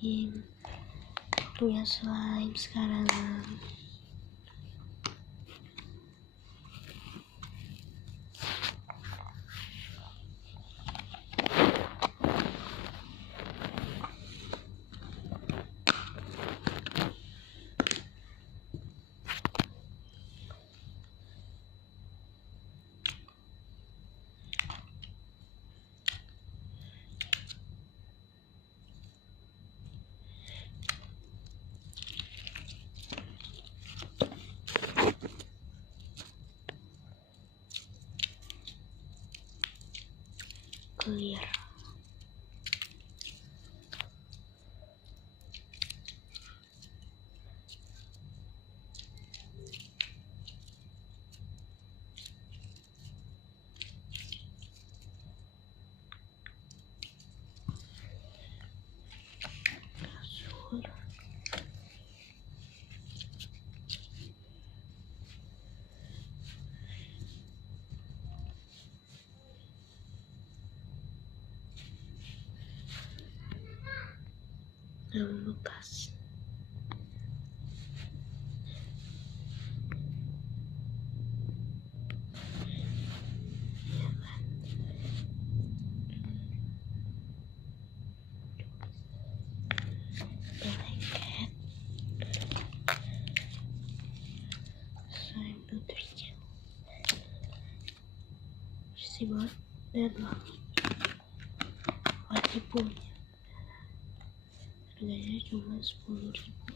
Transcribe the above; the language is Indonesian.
Bismillahirrahmanirrahim. Punya slime sekarang. Clear. Kasur. Bekas. Blanket. Slime nutrigel. Bersih banget dan wangi. Wajib punya. Harganya cuma 10.000.